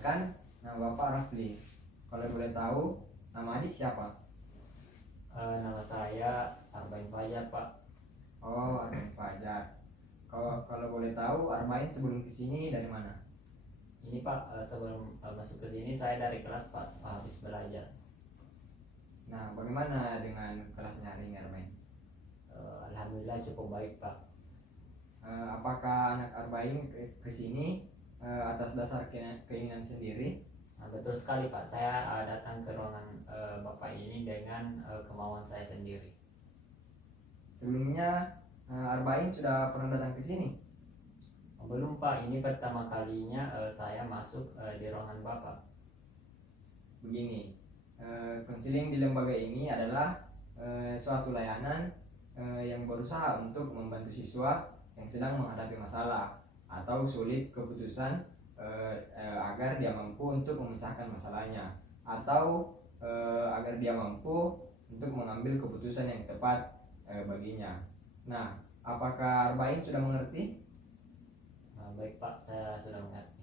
Perkenalkan, nama Bapak Rafli. Kalau boleh tahu, nama adik siapa? Nama saya Arbain Fajar, Pak. Oh, Arbain Fajar. Kalau boleh tahu, Arbain sebelum kesini dari mana? Ini Pak, sebelum masuk ke sini saya dari kelas Pak, habis belajar. Nah, bagaimana dengan kelasnya hari ini, Arbain? Alhamdulillah cukup baik Pak. Apakah anak Arbain kesini atas dasar keinginan sendiri? Betul sekali Pak, saya datang ke ruangan Bapak ini dengan kemauan saya sendiri. Sebelumnya, Arbain sudah pernah datang ke sini? Belum Pak, ini pertama kalinya saya masuk di ruangan Bapak. Begini, konseling di lembaga ini adalah suatu layanan yang berusaha untuk membantu siswa yang sedang menghadapi masalah atau sulit keputusan agar dia mampu untuk memecahkan masalahnya atau agar dia mampu untuk mengambil keputusan yang tepat baginya. Nah, apakah Arbain sudah mengerti? Baik Pak, saya sudah mengerti.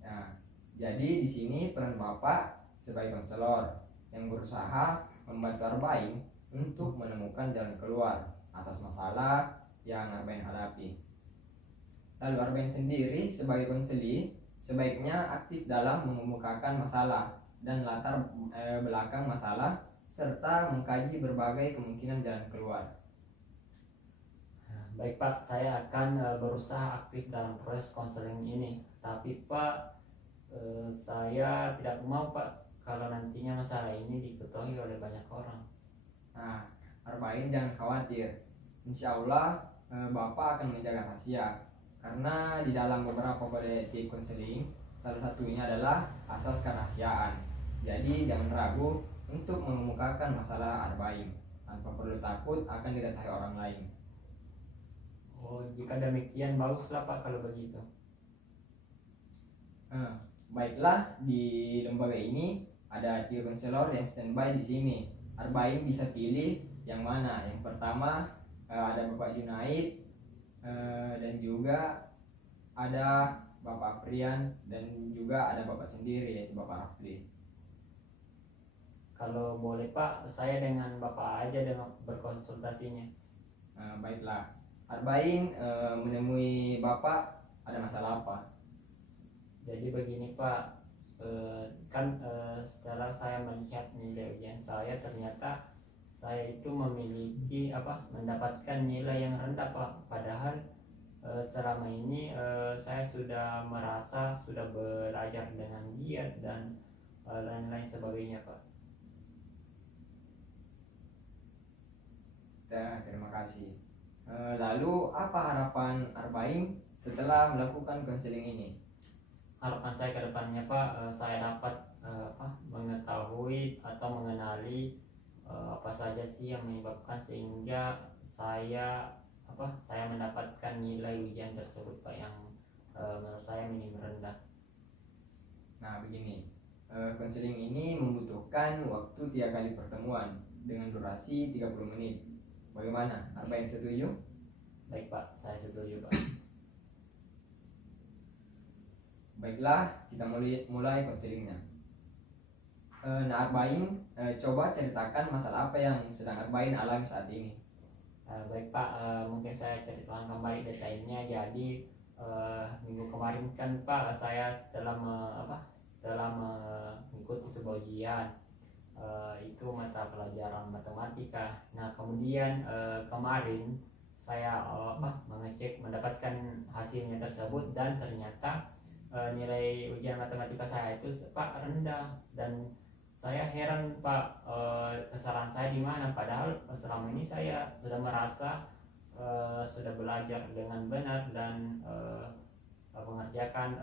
Nah, jadi di sini peran Bapak sebagai konselor yang berusaha membantu Arbain untuk menemukan jalan keluar atas masalah yang Arbain hadapi. Lalu Arbain sendiri sebagai konseli sebaiknya aktif dalam mengemukakan masalah dan latar belakang masalah serta mengkaji berbagai kemungkinan jalan keluar. Baik Pak, saya akan berusaha aktif dalam proses konseling ini. Tapi Pak, saya tidak mau Pak kalau nantinya masalah ini diketahui oleh banyak orang. Nah, Arbain jangan khawatir. Insya Allah Bapak akan menjaga rahasia. Karena di dalam beberapa kode etik konseling, salah satunya adalah asas kerahasiaan. Jadi jangan ragu untuk mengemukakan masalah Arbain tanpa perlu takut akan diketahui orang lain. Oh, jika demikian baguslah Pak kalau begitu. Baiklah, di lembaga ini ada 3 konselor yang standby di sini. Arbain bisa pilih yang mana. Yang pertama ada Bapak Junaid, dan juga ada Bapak Aprian, dan juga ada Bapak sendiri yaitu Bapak Rafli. Kalau boleh Pak, saya dengan Bapak aja dengan berkonsultasinya. Baiklah, Arbain menemui Bapak ada masalah apa? Jadi begini Pak, setelah saya melihat nilai ujian saya, ternyata saya itu memiliki mendapatkan nilai yang rendah Pak. Padahal selama ini saya sudah merasa sudah belajar dengan giat dan lain-lain sebagainya Pak. Terima kasih. Lalu apa harapan Arbain setelah melakukan konseling ini? Harapan saya ke depannya Pak, saya dapat mengetahui atau mengenali apa saja sih yang menyebabkan sehingga saya mendapatkan nilai ujian tersebut Pak yang menurut saya minim rendah. Nah, begini, konseling ini membutuhkan waktu 3 kali pertemuan dengan durasi 30 menit. Bagaimana? Arbain setuju? Baik Pak, saya setuju Pak. Baiklah, kita mulai konselingnya. Nah, Arbain, coba ceritakan masalah apa yang sedang Arbain alami saat ini. Baik Pak, mungkin saya ceritakan kembali detailnya. Jadi minggu kemarin kan Pak, saya telah mengikuti sebuah ujian, itu mata pelajaran matematika. Nah kemudian kemarin saya mengecek mendapatkan hasilnya tersebut, dan ternyata nilai ujian matematika saya itu Pak rendah, dan saya heran Pak, kesalahan saya di mana, padahal selama ini saya sudah merasa sudah belajar dengan benar dan mengerjakan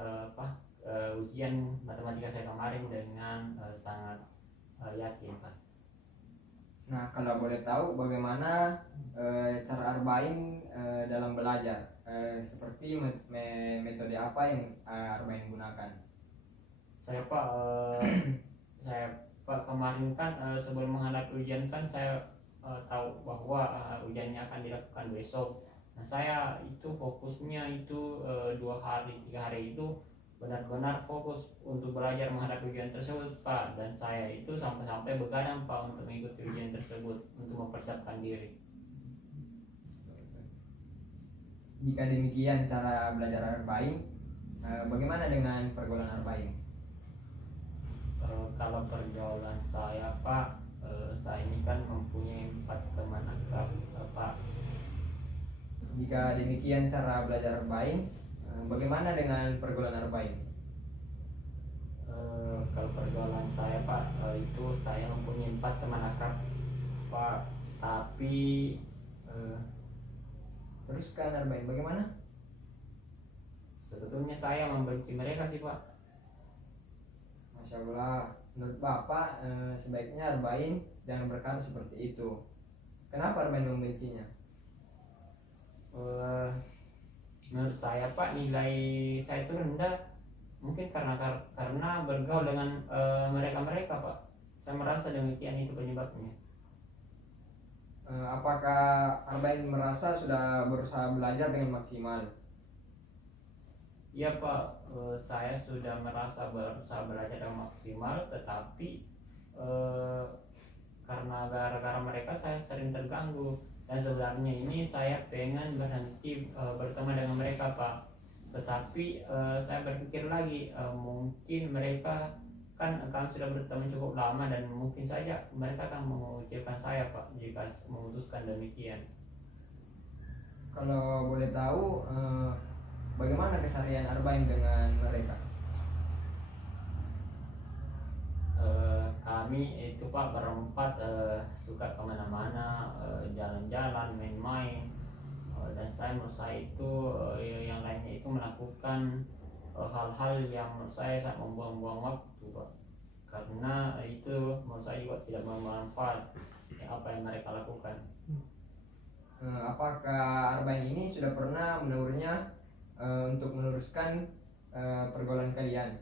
ujian matematika saya kemarin dengan sangat yakin Pak. Nah, kalau boleh tahu bagaimana cara Arbain dalam belajar? Seperti metode apa yang Arbain gunakan? Saya Pak kemarin kan sebelum menghadapi ujian kan saya tahu bahwa ujiannya akan dilakukan besok. Nah saya itu fokusnya itu 2 hari 3 hari itu benar-benar fokus untuk belajar menghadapi ujian tersebut Pak, dan saya itu sampai-sampai begadang Pak untuk mengikuti ujian tersebut untuk mempersiapkan diri. Jika demikian cara belajar Arbain, bagaimana dengan pergaulan Arbain? Kalau pergaulan saya Pak, saya ini kan mempunyai 4 teman akrab Pak. Jika demikian cara belajar Arbain, bagaimana dengan pergaulan Arbain? Kalau pergaulan saya Pak, itu saya mempunyai 4 teman akrab Pak, tapi Teruskan Arbain, bagaimana? sebetulnya saya membenci mereka sih Pak. Masya Allah, menurut Bapak sebaiknya Arbain jangan berkata seperti itu. Kenapa Arbain membencinya? Menurut saya Pak, nilai saya itu rendah, mungkin karena bergaul dengan mereka Pak. Saya merasa demikian, itu penyebabnya. Apakah Arbain merasa sudah berusaha belajar dengan maksimal? Iya Pak, saya sudah merasa berusaha belajar dengan maksimal, tetapi karena gara-gara mereka saya sering terganggu, dan sebenarnya ini saya pengen berhenti berteman dengan mereka Pak, tetapi saya berpikir lagi, mungkin mereka kan kami sudah berteman cukup lama, dan mungkin saja mereka akan mengucilkan saya Pak jika memutuskan demikian. Kalau boleh tahu, bagaimana keseharian Arbain dengan mereka? Kami itu Pak berempat suka kemana-mana, jalan-jalan, main-main, dan saya menurut saya itu yang lainnya itu melakukan hal-hal yang menurut saya sangat membuang-buang waktu Pak, karena itu menurut saya juga tidak bermanfaat apa yang mereka lakukan. Apakah Arbain ini sudah pernah menegurnya untuk meneruskan pergaulan kalian?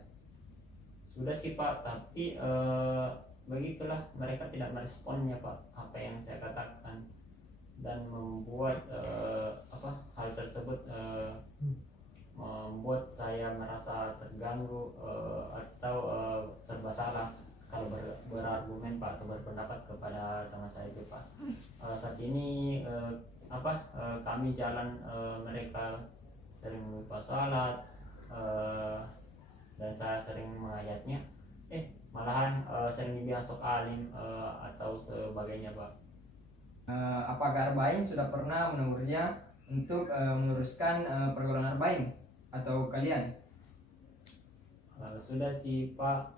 Sudah sih Pak, tapi begitulah, mereka tidak meresponnya Pak apa yang saya katakan, dan membuat hal tersebut membuat saya merasa terganggu atau serba salah kalau berargumen Pak atau berpendapat kepada teman saya itu Pak. Saat ini kami jalan, mereka sering lupa salat, dan saya sering mengajaknya, malahan sering dibilang sok alim atau sebagainya Pak. Apakah Arbain sudah pernah menegurnya untuk meneruskan pergaulan Arbain atau kalian? Sudah sih Pak,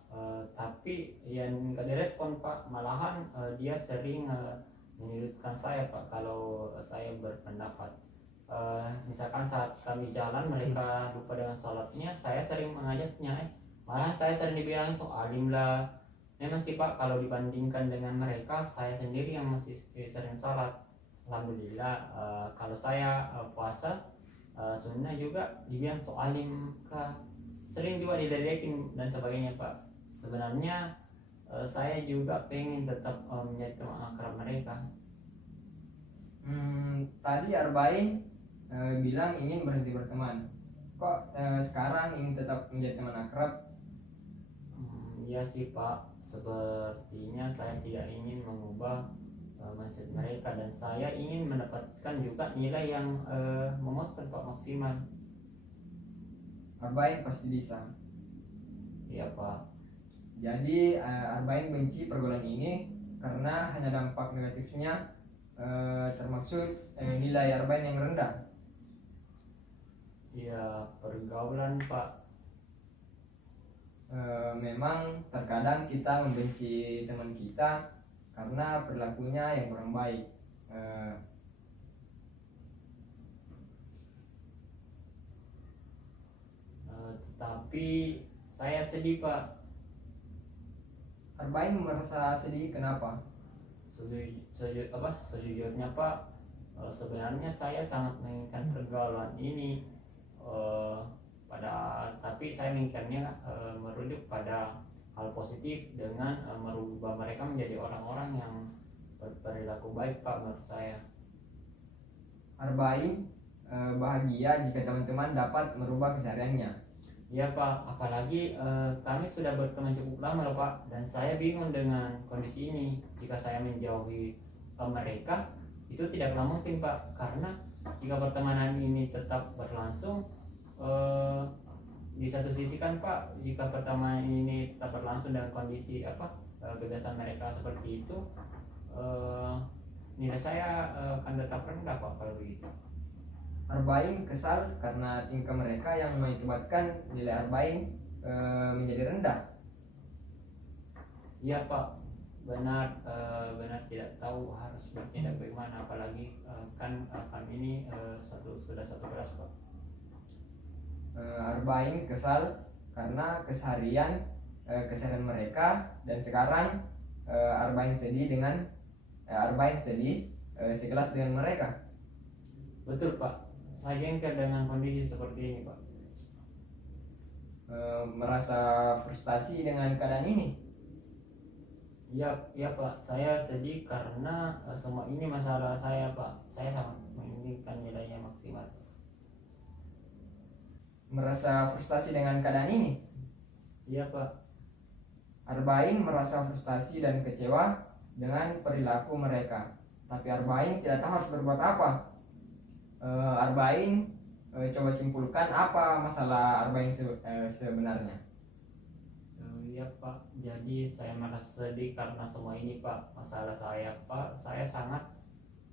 tapi yang nggak direspon Pak, malahan dia sering menyudutkan saya Pak kalau saya berpendapat. Misalkan saat kami jalan mereka lupa dengan sholatnya, saya sering mengajaknya, malah saya sering dibilang sok alim lah. Memang sih Pak, kalau dibandingkan dengan mereka, saya sendiri yang masih sering sholat. Alhamdulillah, kalau saya puasa sunnah juga dibilang sok alim kah, sering juga diledekin dan sebagainya Pak. Sebenarnya saya juga pengen tetap menjadi teman akrab mereka. Tadi Arbain bilang ingin berhenti berteman. Kok sekarang ingin tetap menjadi teman akrab? Iya sih Pak, sepertinya saya tidak ingin mengubah mindset mereka, dan saya ingin mendapatkan juga nilai yang memuaskan Pak, maksimal. Arbain pasti bisa. Iya Pak. Jadi Arbain benci pergaulan ini karena hanya dampak negatifnya, termaksud nilai Arbain yang rendah. Iya, pergaulan Pak. Memang terkadang kita membenci teman kita karena perilakunya yang kurang baik. Tetapi saya sedih Pak. Arbain merasa sedih, kenapa? Sejujurnya Pak, sebenarnya saya sangat menginginkan pergaulan ini, tapi saya menginginkannya merujuk pada hal positif dengan merubah mereka menjadi orang-orang yang berperilaku baik Pak, menurut saya. Arbain bahagia jika teman-teman dapat merubah kesehariannya. Ya Pak, apalagi kami sudah berteman cukup lama loh Pak, dan saya bingung dengan kondisi ini. Jika saya menjauhi mereka, itu tidaklah mungkin Pak, karena jika pertemanan ini tetap berlangsung, eh, di satu sisi kan Pak, jika pertemanan ini tetap berlangsung dengan kondisi kebiasaan mereka seperti itu, eh, nilai saya akan tetap rendah Pak kalau begitu. Arba'in kesal karena tingkah mereka yang mengakibatkan nilai Arba'in menjadi rendah. Iya Pak, benar, benar tidak tahu harus bertindak bagaimana, apalagi kami ini sudah satu kelas Pak. Arba'in kesal karena keseharian mereka, dan sekarang Arba'in sedih sekelas dengan mereka. Betul Pak, saya jengkel dengan kondisi seperti ini Pak. Merasa frustasi dengan keadaan ini. Iya Pak, saya sedih karena semua ini masalah saya Pak. Saya sangat menginginkan nilainya maksimal. Merasa frustasi dengan keadaan ini. Iya Pak. Arba'in merasa frustasi dan kecewa dengan perilaku mereka, tapi Arba'in tidak tahu harus berbuat apa. Arba'in coba simpulkan apa masalah Arba'in sebenarnya. Iya Pak, jadi saya merasa sedih karena semua ini Pak. Masalah saya Pak, saya sangat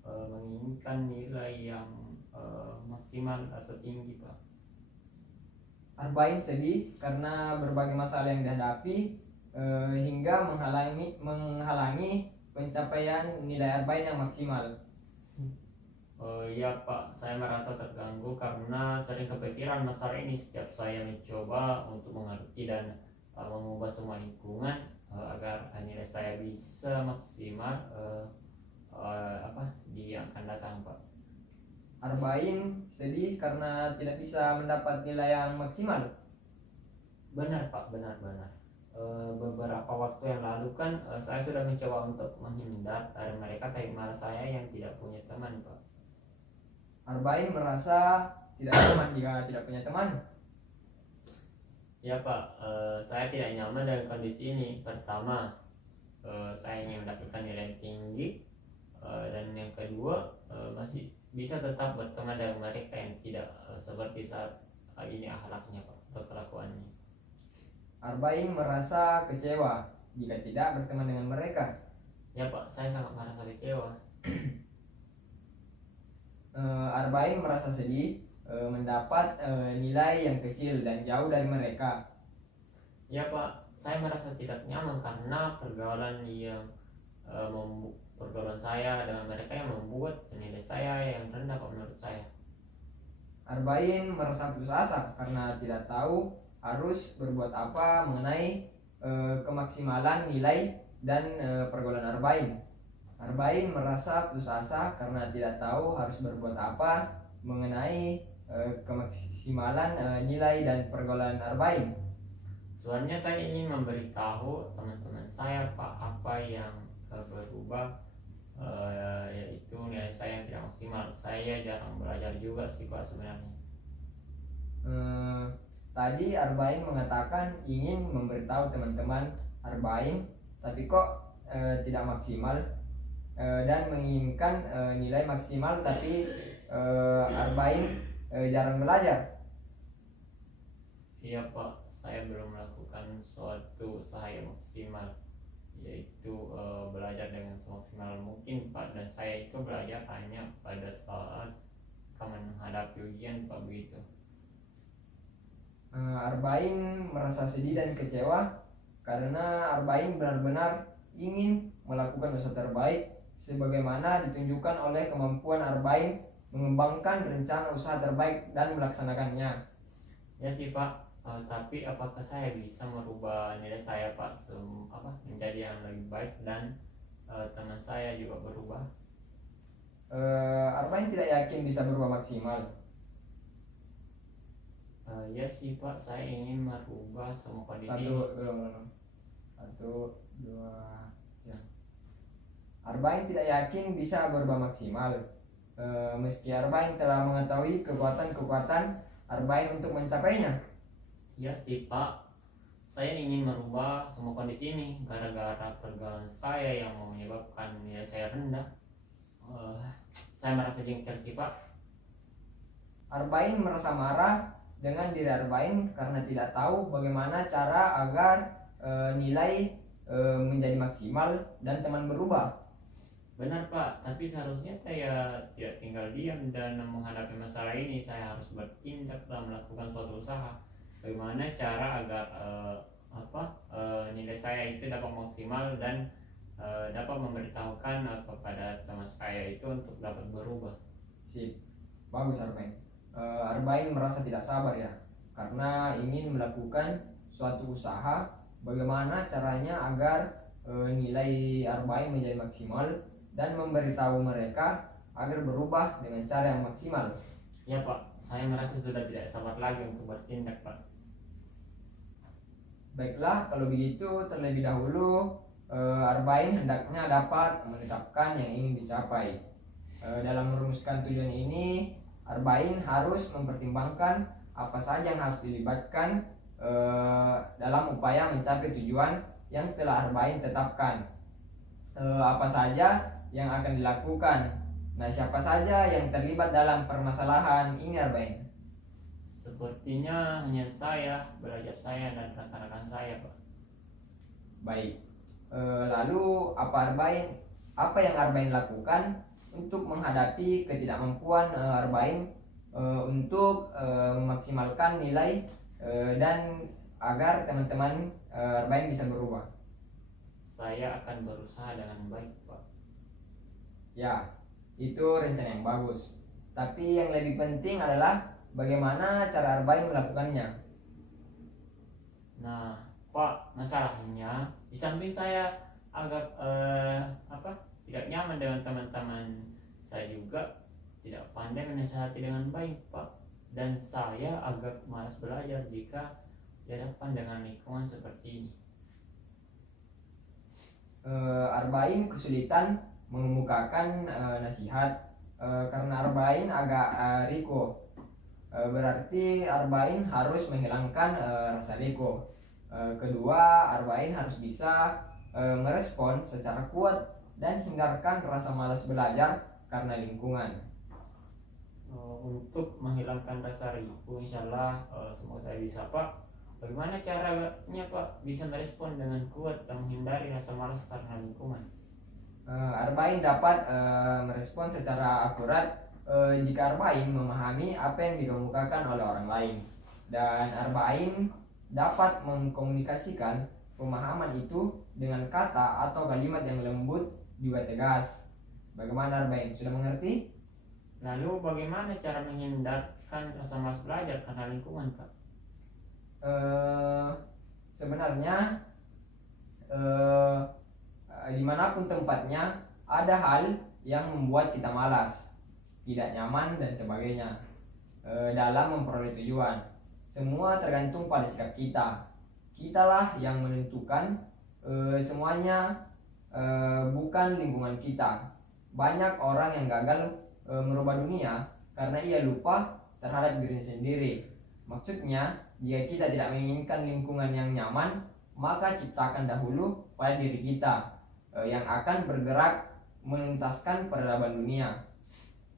menginginkan nilai yang maksimal atau tinggi Pak. Arba'in sedih karena berbagai masalah yang dihadapi hingga menghalangi pencapaian nilai Arba'in yang maksimal. Iya Pak, saya merasa terganggu karena sering kepikiran masalah ini setiap saya mencoba untuk mengerti dan mengubah semua lingkungan agar nilai saya bisa maksimal di yang akan datang Pak. Arba'in sedih karena tidak bisa mendapat nilai yang maksimal. Benar Pak, benar. Beberapa waktu yang lalu kan saya sudah mencoba untuk menghindar dari mereka, tapi malah saya yang tidak punya teman Pak. Arba'in merasa tidak nyaman jika tidak punya teman. Ya Pak, saya tidak nyaman dengan kondisi ini. Pertama, saya ingin mendapatkan nilai yang tinggi, dan yang kedua, masih bisa tetap berteman dengan mereka yang tidak seperti saat ini akhlaknya Pak, atau kelakuannya. Arba'in merasa kecewa jika tidak berteman dengan mereka. Ya Pak, saya sangat merasa kecewa. Arba'in merasa sedih mendapat nilai yang kecil dan jauh dari mereka. Ya Pak, saya merasa tidak nyaman karena pergaulan saya dengan mereka yang membuat nilai saya yang rendah Pak, menurut saya. Arba'in merasa putus asa karena tidak tahu harus berbuat apa mengenai kemaksimalan nilai dan pergaulan Arba'in. Arba'in merasa putus asa karena tidak tahu harus berbuat apa mengenai kemaksimalan nilai dan pergaulan Arba'in. Sebenarnya saya ingin memberitahu teman-teman saya Pak apa yang berubah, yaitu nilai saya yang tidak maksimal. Saya jarang belajar juga sih Pak sebenarnya. Tadi Arba'in mengatakan ingin memberitahu teman-teman Arba'in, tapi kok tidak maksimal, dan menginginkan nilai maksimal, tapi Arba'in jarang belajar. Iya Pak, saya belum melakukan suatu usaha yang maksimal, yaitu belajar dengan semaksimal mungkin Pak, dan saya itu belajar hanya pada saat menghadapi ujian Pak, begitu. Arba'in merasa sedih dan kecewa karena Arba'in benar-benar ingin melakukan usaha terbaik sebagaimana ditunjukkan oleh kemampuan Arba'in mengembangkan rencana usaha terbaik dan melaksanakannya. Ya sih Pak, tapi apakah saya bisa merubah nilai saya Pak menjadi yang lebih baik dan teman saya juga berubah? Arba'in tidak yakin bisa berubah maksimal. Ya sih Pak, saya ingin merubah semua kondisi. Satu, dua, ya. Arba'in tidak yakin bisa berubah maksimal. Meski Arba'in telah mengetahui kekuatan-kekuatan Arba'in untuk mencapainya. Ya sih Pak, saya ingin merubah semua kondisi ini gara-gara pergaulan saya yang menyebabkan nilai saya rendah. Eh, saya merasa jengkel sih Pak. Arba'in merasa marah dengan diri Arba'in karena tidak tahu bagaimana cara agar nilai menjadi maksimal dan teman berubah. Benar Pak, tapi seharusnya saya tidak tinggal diam dan menghadapi masalah ini. Saya harus bertindak dalam melakukan suatu usaha. Bagaimana cara agar nilai saya itu dapat maksimal dan dapat memberitahukan kepada teman saya itu untuk dapat berubah. Sip, bagus Arba'in. Arba'in merasa tidak sabar ya, karena ingin melakukan suatu usaha. Bagaimana caranya agar nilai Arba'in menjadi maksimal dan memberitahu mereka agar berubah dengan cara yang maksimal. Ya Pak, saya merasa sudah tidak sabar lagi untuk bertindak Pak. Baiklah, kalau begitu terlebih dahulu Arba'in hendaknya dapat menetapkan yang ingin dicapai. Dalam merumuskan tujuan ini, Arba'in harus mempertimbangkan apa saja yang harus dilibatkan dalam upaya mencapai tujuan yang telah Arba'in tetapkan. Apa saja yang akan dilakukan. Nah, siapa saja yang terlibat dalam permasalahan ini Arba'in? Sepertinya hanya saya, belajar saya dan rekan-rekan saya Pak. Baik. Lalu apa yang Arba'in lakukan untuk menghadapi ketidakmampuan Arba'in untuk memaksimalkan nilai dan agar teman-teman Arba'in bisa berubah? Saya akan berusaha dengan baik Pak. Ya, itu rencana yang bagus. Tapi yang lebih penting adalah bagaimana cara Arba'in melakukannya. Nah Pak, masalahnya di samping saya agak tidak nyaman dengan teman-teman, saya juga tidak pandai menasihati dengan baik Pak. Dan saya agak malas belajar jika dihadapkan dengan lingkungan seperti ini. Arba'in kesulitan mengemukakan nasihat karena Arba'in agak riko. Berarti Arba'in harus menghilangkan rasa riko. Kedua, Arba'in harus bisa merespon secara kuat dan hindarkan rasa malas belajar karena lingkungan. Untuk menghilangkan rasa ribu, insya Allah semoga saya bisa Pak. Bagaimana caranya Pak bisa merespon dengan kuat dan menghindari rasa malas karena lingkungan? Arba'in dapat merespon secara akurat jika Arba'in memahami apa yang dikemukakan oleh orang lain, dan Arba'in dapat mengkomunikasikan pemahaman itu dengan kata atau kalimat yang lembut juga tegas. Bagaimana Arba'in? Sudah mengerti? Lalu bagaimana cara menghindarkan rasa malas belajar karena lingkungan Pak? Sebenarnya dimanapun tempatnya ada hal yang membuat kita malas, tidak nyaman dan sebagainya dalam memperoleh tujuan. Semua tergantung pada sikap kita. Kitalah yang menentukan semuanya, bukan lingkungan kita. Banyak orang yang gagal merubah dunia karena ia lupa terhadap dirinya sendiri. Maksudnya, jika kita tidak menginginkan lingkungan yang nyaman, maka ciptakan dahulu pada diri kita yang akan bergerak menuntaskan peradaban dunia.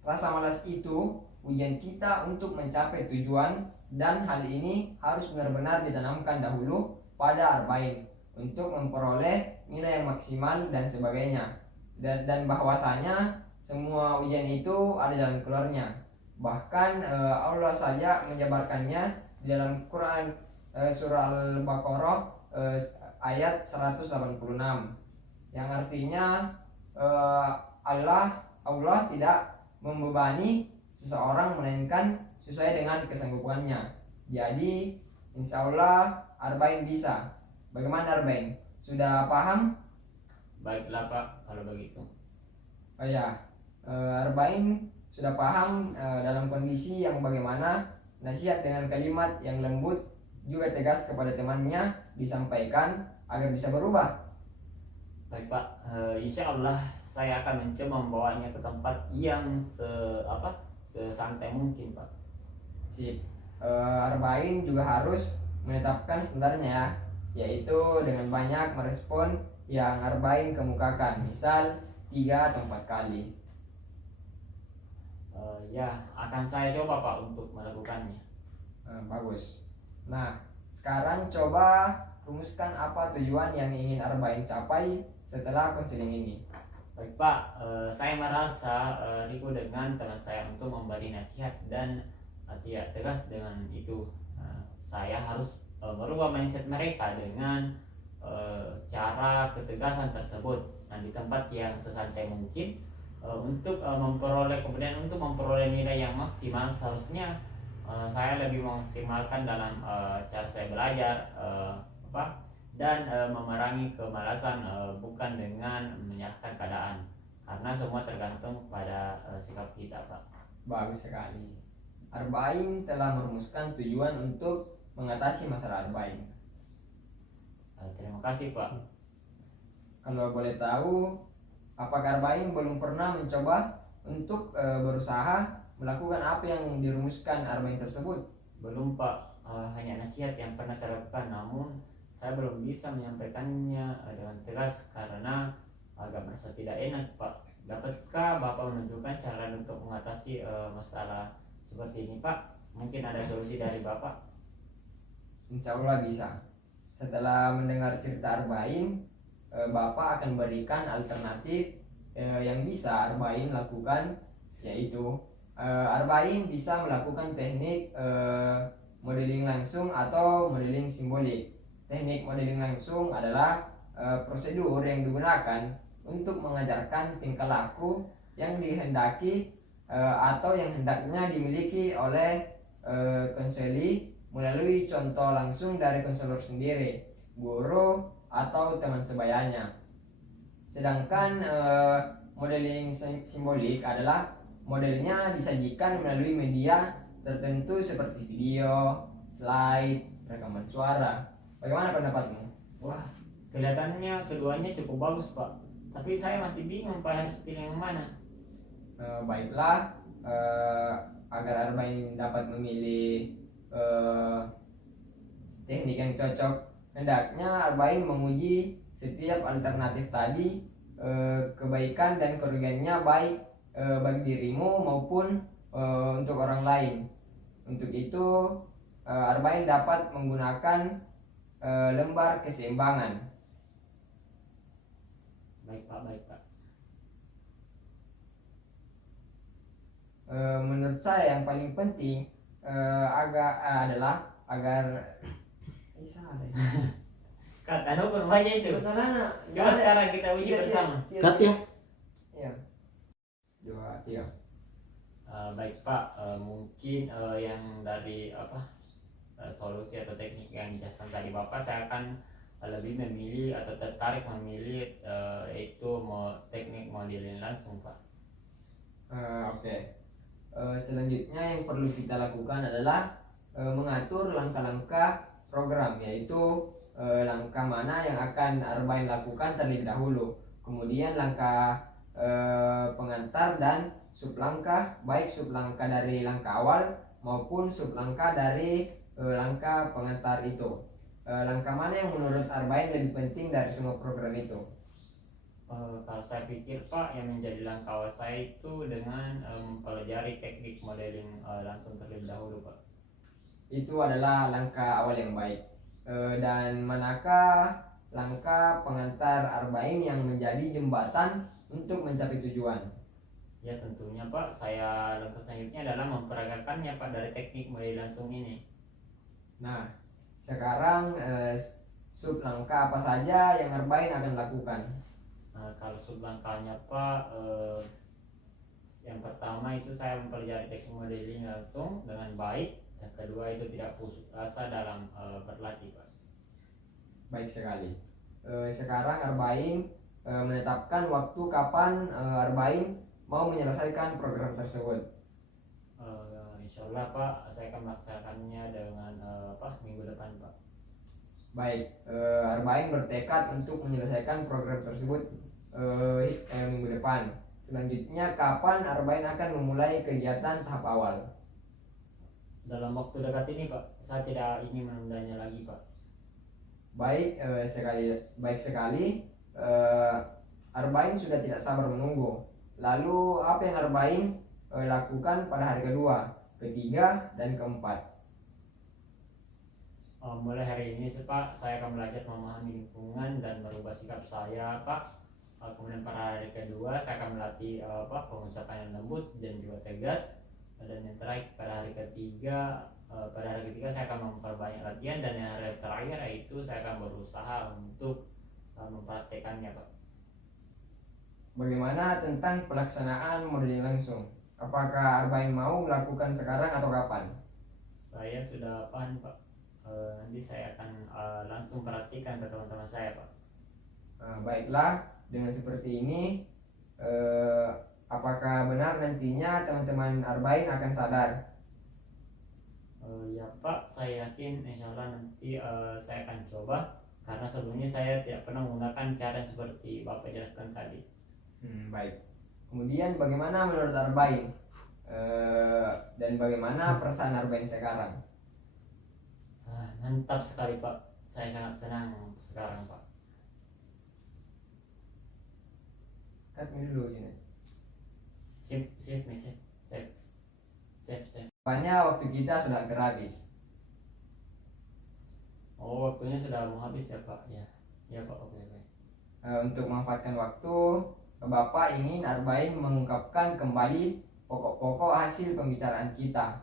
Rasa malas itu ujian kita untuk mencapai tujuan, dan hal ini harus benar-benar ditanamkan dahulu pada Arba'in untuk memperoleh nilai yang maksimal dan sebagainya. Dan bahwasanya semua ujian itu ada jalan keluarnya. Bahkan Allah saja menjabarkannya di dalam Quran surah Al-Baqarah ayat 186, yang artinya Allah tidak membebani seseorang melainkan sesuai dengan kesanggupannya. Jadi insya Allah Arba'in bisa. Bagaimana Arba'in? Sudah paham? Baiklah Pak, kalau begitu. Oh ya, Arba'in sudah paham dalam kondisi yang bagaimana nasihat dengan kalimat yang lembut juga tegas kepada temannya disampaikan agar bisa berubah. Baik Pak, insya Allah saya akan mencoba membawanya ke tempat yang sesantai mungkin Pak. Sip. Arba'in juga harus menetapkan standarnya, yaitu dengan banyak merespon yang Arba'in kemukakan, misal 3 atau 4 kali. Ya, akan saya coba Pak untuk melakukannya. Bagus. Nah, sekarang coba rumuskan apa tujuan yang ingin Arba'in capai setelah konseling ini. Baik Pak, saya merasa Riko dengan teman saya untuk memberi nasihat dan tidak tegas dengan itu. Saya harus merubah mindset mereka dengan cara ketegasan tersebut. Nah, di tempat yang sesantai mungkin untuk memperoleh nilai yang maksimal, seharusnya saya lebih memaksimalkan dalam cara saya belajar dan memerangi kemalasan, bukan dengan menyalahkan keadaan, karena semua tergantung pada sikap kita Pak. Bagus sekali. Arba'in telah merumuskan tujuan untuk mengatasi masalah Arba'in. Terima kasih Pak. Kalau boleh tahu, apakah Arba'in belum pernah mencoba untuk berusaha melakukan apa yang dirumuskan Arba'in tersebut? Belum Pak, hanya nasihat yang pernah saya lakukan, namun saya belum bisa menyampaikannya dengan tegas karena agak merasa tidak enak Pak. Dapatkah Bapak menunjukkan cara untuk mengatasi masalah seperti ini Pak? Mungkin ada solusi dari Bapak? Insya Allah bisa. Setelah mendengar cerita Arba'in, Bapak akan berikan alternatif yang bisa Arba'in lakukan, yaitu Arba'in bisa melakukan teknik modeling langsung atau modeling simbolik. Teknik modeling langsung adalah prosedur yang digunakan untuk mengajarkan tingkah laku yang dihendaki atau yang hendaknya dimiliki oleh konseli melalui contoh langsung dari konselor sendiri, guru, atau teman sebayanya. Sedangkan modeling simbolik adalah modelnya disajikan melalui media tertentu seperti video, slide, rekaman suara. Bagaimana pendapatmu? Wah, kelihatannya keduanya cukup bagus Pak, tapi saya masih bingung Pak harus pilih yang mana. Baiklah, agar Arba'in dapat memilih teknik yang cocok, hendaknya Arba'in menguji setiap alternatif tadi, kebaikan dan kerugiannya baik bagi dirimu maupun untuk orang lain. Untuk itu Arba'in dapat menggunakan lembar keseimbangan. Baik Pak. Menurut saya yang paling penting adalah agar salah deh. Kata pun banyak itu. Masalahnya Coba sekarang kita uji bersama. Cut ya. Iya. 2, 3. Baik Pak, mungkin yang dari solusi atau teknik yang dijelaskan tadi Bapak, saya akan lebih memilih atau tertarik memilih yaitu teknik modeling langsung Pak. Oke. Selanjutnya yang perlu kita lakukan adalah mengatur langkah-langkah program, yaitu langkah mana yang akan Arba'in lakukan terlebih dahulu, kemudian langkah pengantar dan sublangkah, baik sublangkah dari langkah awal maupun sublangkah dari langkah pengantar itu. Langkah mana yang menurut Arba'in lebih penting dari semua program itu? Kalau saya pikir Pak, yang menjadi langkah awal saya itu dengan mempelajari teknik modeling langsung terlebih dahulu Pak. Itu adalah langkah awal yang baik. Dan manakah langkah pengantar Arba'in yang menjadi jembatan untuk mencapai tujuan? Ya tentunya Pak, langkah selanjutnya adalah memperagakannya Pak dari teknik modeling langsung ini. Nah, sekarang sub langkah apa saja yang Arba'in akan lakukan? Kalau sublangkahnya Pak, yang pertama itu saya mempelajari teknik modeling langsung dengan baik. Yang kedua itu tidak putus asa dalam berlatih Pak. Baik sekali. Sekarang Arba'in menetapkan waktu kapan Arba'in mau menyelesaikan program tersebut. Insya Allah Pak, saya akan melaksanakannya dengan minggu depan Pak. Baik, Arba'in bertekad untuk menyelesaikan program tersebut minggu depan. Selanjutnya, kapan Arba'in akan memulai kegiatan tahap awal? dalam waktu dekat ini Pak. Saya tidak ingin menundanya lagi Pak. Baik sekali. Arbain sudah tidak sabar menunggu. Lalu apa yang Arbain lakukan pada hari kedua, ketiga, dan keempat? Mulai hari ini Pak, saya akan belajar memahami lingkungan dan merubah sikap saya Pak. Kemudian pada hari kedua saya akan melatih pengucapan yang lembut dan juga tegas. Dan yang terakhir pada hari ketiga saya akan memperbanyak latihan, dan yang hari terakhir yaitu saya akan berusaha untuk mempraktekannya Pak. Bagaimana tentang pelaksanaan modeling langsung? Apakah Arbain mau melakukan sekarang atau kapan? Saya sudah paham Pak. Nanti saya akan langsung perhatikan ke teman-teman saya Pak. Baiklah, dengan seperti ini apakah benar nantinya teman-teman Arbain akan sadar? Ya Pak, saya yakin insya Allah nanti saya akan coba, karena sebelumnya saya tidak pernah menggunakan cara seperti Bapak jelaskan tadi. Baik. Kemudian bagaimana menurut Arbain? Dan bagaimana perasaan Arbain sekarang? Mantap sekali Pak, saya sangat senang sekarang Pak. Cut me dulu ini. Sip. Rupanya waktu kita sudah hampir habis. Oh, waktunya sudah mau habis ya Pak? Ya Pak, oke. Untuk memanfaatkan waktu, Bapak ingin Arbain mengungkapkan kembali pokok-pokok hasil pembicaraan kita.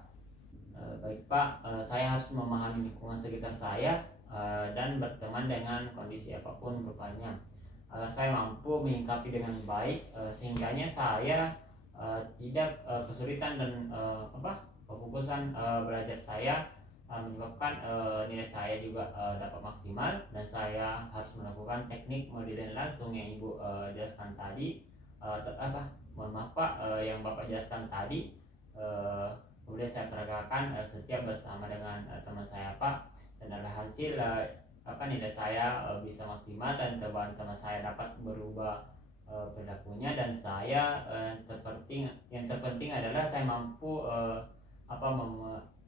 Baik Pak, saya harus memahami lingkungan sekitar saya dan berteman dengan kondisi apapun rupanya, agar saya mampu menyikapi dengan baik, sehingganya saya tidak kesulitan dan kefokusan belajar saya menyebabkan nilai saya juga dapat maksimal, dan saya harus melakukan teknik modeling langsung yang Ibu jelaskan tadi. Mohon maaf Pak, yang Bapak jelaskan tadi. Kemudian saya peragakan setiap bersama dengan teman saya Pak, dan ada hasil nilai saya bisa maksimal, dan teman saya dapat berubah perilakunya, dan saya yang terpenting adalah saya mampu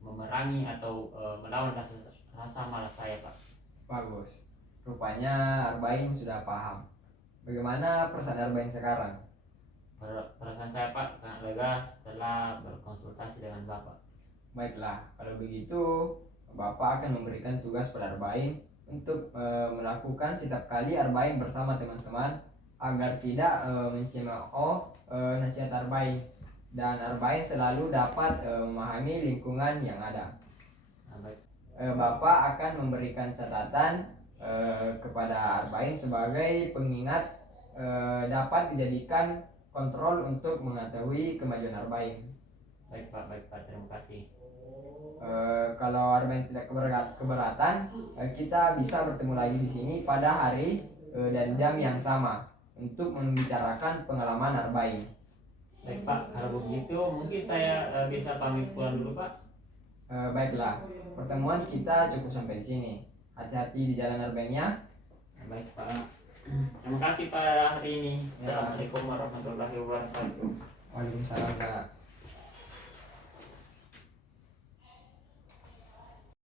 memerangi atau melawan rasa malas saya Pak. Bagus. Rupanya Arbain sudah paham. Bagaimana perasaan Arbain sekarang? Perasaan saya Pak sangat lega setelah berkonsultasi dengan Bapak. Baiklah, kalau begitu Bapak akan memberikan tugas pada Arbain untuk melakukan setiap kali Arbain bersama teman-teman, agar tidak mencemooh nasihat Arbain, dan Arbain selalu dapat memahami lingkungan yang ada. Bapak akan memberikan catatan kepada Arbain sebagai pengingat, dapat dijadikan kontrol untuk mengetahui kemajuan Arbain. Baik Pak, terima kasih. Kalau Arbain tidak keberatan, kita bisa bertemu lagi di sini pada hari dan jam yang sama untuk membicarakan pengalaman Arbain. Baik Pak, kalau begitu mungkin saya bisa pamit pulang dulu Pak. Baiklah, pertemuan kita cukup sampai di sini. Hati-hati di jalan Arbain ya. Baik Pak. Terima kasih pada hari ini. Ya. Assalamualaikum warahmatullahi wabarakatuh. Waalaikumsalam Kak.